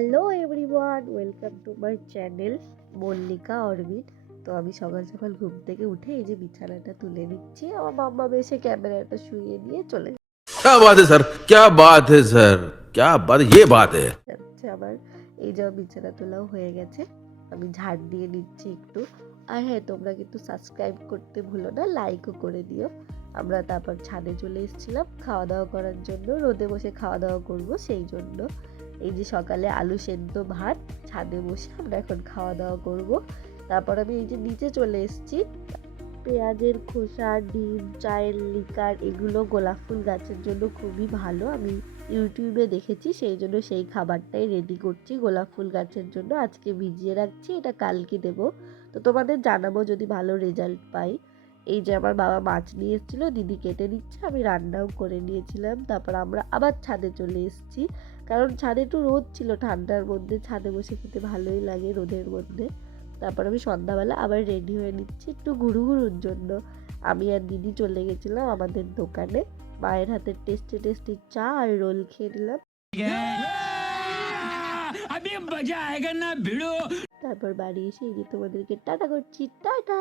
Hello everyone, welcome to my channel Mallika orbit. তো আমি সকাল সকাল ঘুম থেকে উঠে এই যে বিছানাটা তুলে নিচ্ছি। আমার মাম্মা এসে ক্যামেরাটা শুইয়ে দিয়ে চলে क्या बात है सर, क्या बात है सर, क्या बात, ये बात है। যাচ্ছে। আমার এই যে বিছানা তোলাও হয়ে গেছে, আমি ঝাড় দিয়ে নিচ্ছি একটু। আর হ্যাঁ, তোমরা কিন্তু সাবস্ক্রাইব করতে ভুলো না, লাইকও করে দিও। আমরা তারপর ছাদে চলে এসেছিলাম খাওয়া দাওয়া করার জন্য, রোদে বসে খাওয়া দাওয়া করবো সেই জন্য। এই যে সকালে আলু সেদ্ধ ভাত, ছাদে বসে আমরা এখন খাওয়া দাওয়া করব। তারপর আমি এই যে নিচে চলে এসেছি। পেঁয়াজের খোসা, ডিম, চায়ের লিকার এগুলো গোলাপ ফুল গাছের জন্য খুবই ভালো। আমি ইউটিউবে দেখেছি, সেই জন্য সেই খাবারটাই রেডি করছি গোলাপ ফুল গাছের জন্য। আজকে ভিজিয়ে রাখছি, এটা কালকে দেবো। তো তোমাদের জানাবো যদি ভালো রেজাল্ট পাই। এই যে আমার বাবা মাছ নিয়ে এসেছিলো, দিদি কেটে দিচ্ছে, আমি রান্নাও করে নিয়েছিলাম। তারপর আমরা আবার ছাদে চলে এসেছি, কারণ ছাদে একটু রোদ ছিল, ঠান্ডার মধ্যে ছাদে বসে খেতে ভালোই লাগে রোদের মধ্যে। তারপর আমি সন্ধ্যাবেলা আবার রেডি হয়ে নিচ্ছি একটু ঘুরুঘুরুর জন্য। আমি আর দিদি চলে গেছিলাম আমাদের দোকানে, মায়ের হাতের টেস্টি টেস্টি চা আর রোল খেয়ে নিলাম। তারপর বাড়ি এসে এই যে তোমাদেরকে টাটা করছি, টাটা।